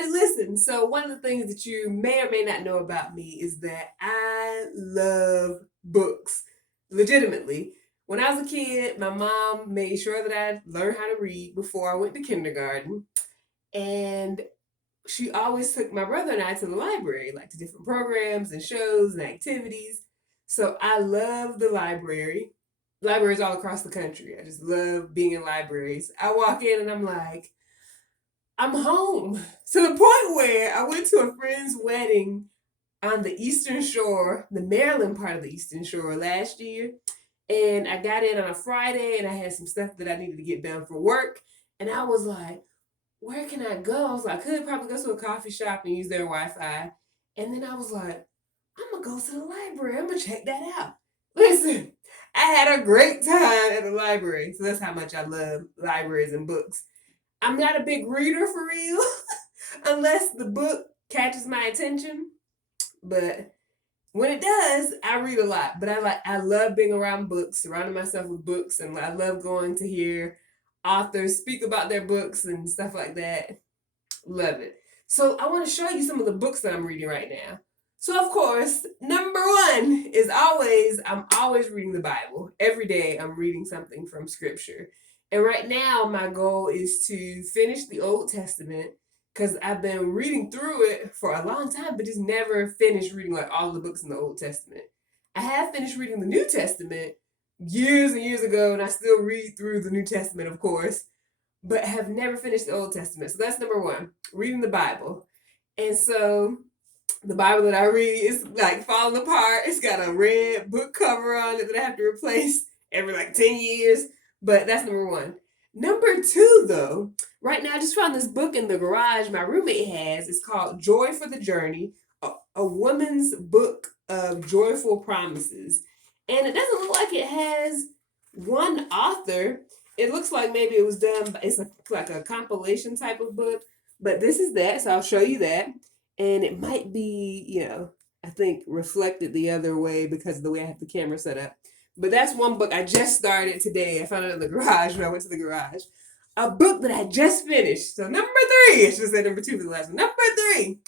everybody listen. So one of the things that you may or may not know about me is that I love books. Legitimately. When I was a kid, my mom made sure that I learned how to read before I went to kindergarten. And she always took my brother and I to the library, like to different programs and shows and activities. So I love the library. Libraries all across the country. I just love being in libraries. I walk in and I'm like, I'm home. To the point where I went to a friend's wedding on the Eastern Shore, the Maryland part of the Eastern Shore last year. And I got in on a Friday and I had some stuff that I needed to get done for work. And I was like, where can I go? I was like, I could probably go to a coffee shop and use their Wi-Fi. And then I was like, I'm gonna go to the library. I'm gonna check that out. Listen, I had a great time at the library. So that's how much I love libraries and books. I'm not a big reader for real, unless the book catches my attention. But when it does, I read a lot. But I love being around books, surrounding myself with books, and I love going to hear authors speak about their books and stuff like that. Love it. So I want to show you some of the books that I'm reading right now. So of course, number one is I'm always reading the Bible. Every day I'm reading something from scripture. And right now my goal is to finish the Old Testament because I've been reading through it for a long time, but just never finished reading like all the books in the Old Testament. I have finished reading the New Testament years and years ago, and I still read through the New Testament, of course, but have never finished the Old Testament. So that's number one, reading the Bible. And so the Bible that I read is like falling apart. It's got a red book cover on it that I have to replace every like 10 years. But that's number one. Number two, though, right now I just found this book in the garage my roommate has. It's called Joy for the Journey, a woman's book of joyful promises. And it doesn't look like it has one author. It looks like maybe it was done, it's like a compilation type of book. But this is that, so I'll show you that. And it might be, I think reflected the other way because of the way I have the camera set up. But that's one book I just started today. I found it in the garage when I went to the garage. A book that I just finished. So number three, I should say number two for the last one. Number three,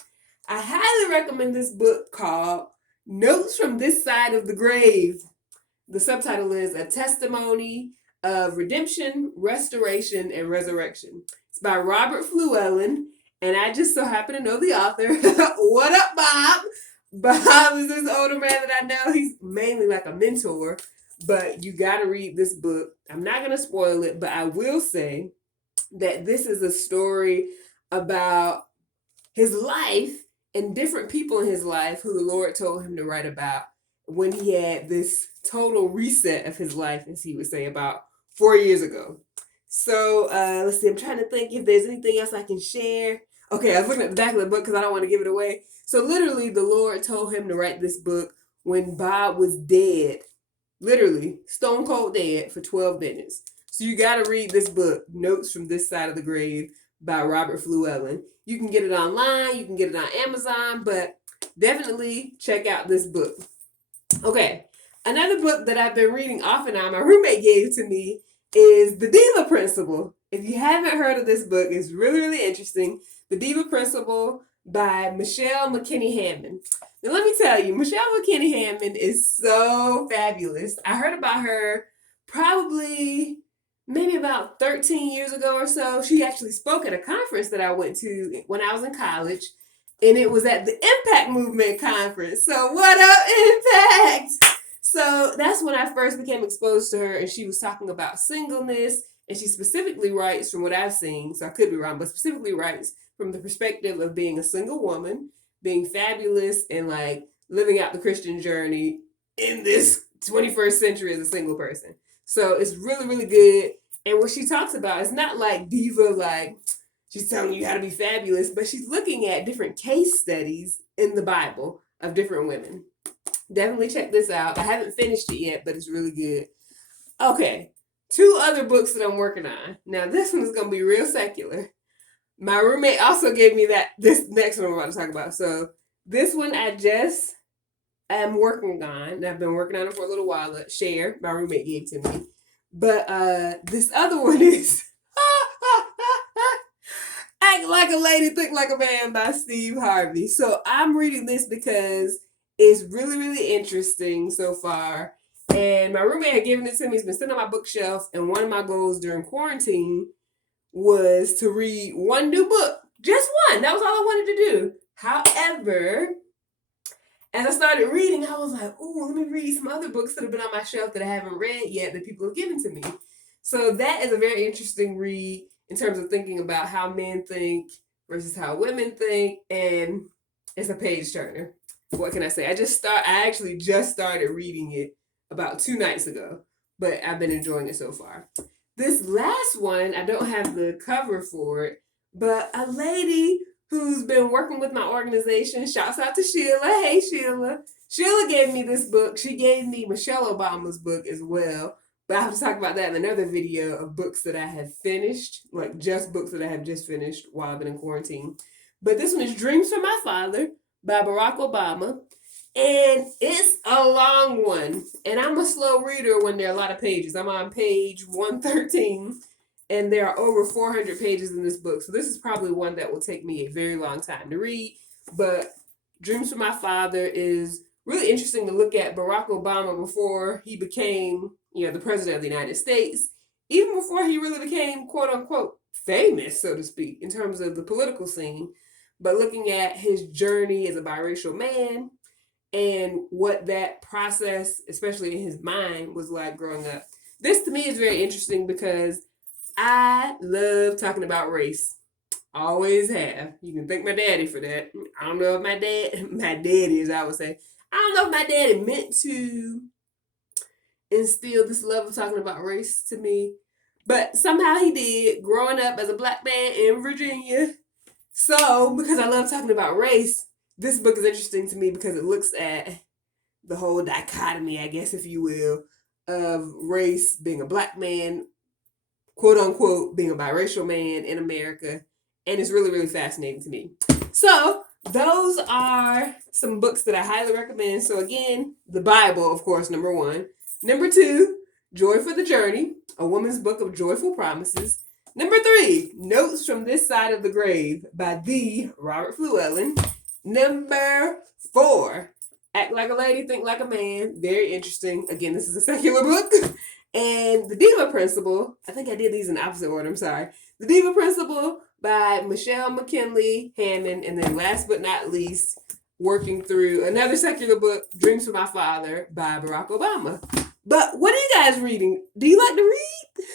I highly recommend this book called Notes from This Side of the Grave. The subtitle is A Testimony of Redemption, Restoration, and Resurrection. It's by Robert Fluellen, and I just so happen to know the author. What up, Bob? Bob is this older man that I know. He's mainly like a mentor, but you got to read this book. I'm not going to spoil it, but I will say that this is a story about his life and different people in his life who the Lord told him to write about when he had this total reset of his life, as he would say, about 4 years ago. So let's see. I'm trying to think if there's anything else I can share. Okay, I was looking at the back of the book because I don't want to give it away. So literally, the Lord told him to write this book when Bob was dead. Literally, stone cold dead for 12 minutes. So you got to read this book, Notes from This Side of the Grave by Robert Fluellen. You can get it online. You can get it on Amazon. But definitely check out this book. Okay, another book that I've been reading off and on, my roommate gave to me, is The Diva Principle. If you haven't heard of this book, it's really, really interesting. The Diva Principle by McKinney Hammond. Now, let me tell you, McKinney Hammond is so fabulous. I heard about her probably maybe about 13 years ago or so. She actually spoke at a conference that I went to when I was in college, and it was at the Impact Movement Conference. So what up, Impact? So that's when I first became exposed to her, and she was talking about singleness, and she specifically writes, from what I've seen, so I could be wrong, but specifically writes from the perspective of being a single woman, being fabulous, and like living out the Christian journey in this 21st century as a single person. So it's really, really good. And what she talks about is not like diva, like she's telling you how to be fabulous, but she's looking at different case studies in the Bible of different women. Definitely check this out. I haven't finished it yet, but it's really good. Okay, 2 other books that I'm working on. Now, this one is going to be real secular. My roommate also gave me this next one I'm about to talk about. So this one I just am working on. I've been working on it for a little while. Share, my roommate gave to me. But this other one is... act Like a Lady, Think Like a Man by Steve Harvey. So I'm reading this because it's really, really interesting so far. And my roommate had given it to me. It's been sitting on my bookshelf. And one of my goals during quarantine was to read one new book. Just one. That was all I wanted to do. However, as I started reading, I was like, oh, let me read some other books that have been on my shelf that I haven't read yet that people have given to me. So that is a very interesting read in terms of thinking about how men think versus how women think. And it's a page turner. What can I say? I actually just started reading it about 2 nights ago, but I've been enjoying it so far. This last one, I don't have the cover for it, but a lady who's been working with my organization, shouts out to Sheila. Hey, Sheila. Sheila gave me this book. She gave me Michelle Obama's book as well. But I have to talk about that in another video of books that I have finished, like just books that I have just finished while I've been in quarantine. But this one is Dreams from My Father by Barack Obama. And it's a long one. And I'm a slow reader when there are a lot of pages. I'm on page 113. And there are over 400 pages in this book. So this is probably one that will take me a very long time to read. But Dreams from My Father is really interesting to look at Barack Obama before he became, the president of the United States, even before he really became, quote unquote, famous, so to speak, in terms of the political scene. But looking at his journey as a biracial man and what that process, especially in his mind, was like growing up. This to me is very interesting because I love talking about race. Always have. You can thank my daddy for that. I don't know if my daddy, as I would say, I don't know if my daddy meant to instill this love of talking about race to me, but somehow he did, growing up as a black man in Virginia. So, because I love talking about race, this book is interesting to me because it looks at the whole dichotomy, I guess, if you will, of race, being a black man, quote unquote, being a biracial man in America. And it's really, really fascinating to me. So those are some books that I highly recommend. So again, the Bible, of course, number 1. Number 2, Joy for the Journey, A Woman's Book of Joyful Promises. Number 3, Notes from This Side of the Grave by the Robert Fluellen. Number 4, Act Like a Lady, Think Like a Man. Very interesting. Again, this is a secular book. And The Diva Principle. I think I did these in opposite order. I'm sorry. The Diva Principle by McKinney, Hammond. And then last but not least, working through another secular book, Dreams from My Father by Barack Obama. But what are you guys reading? Do you like to read?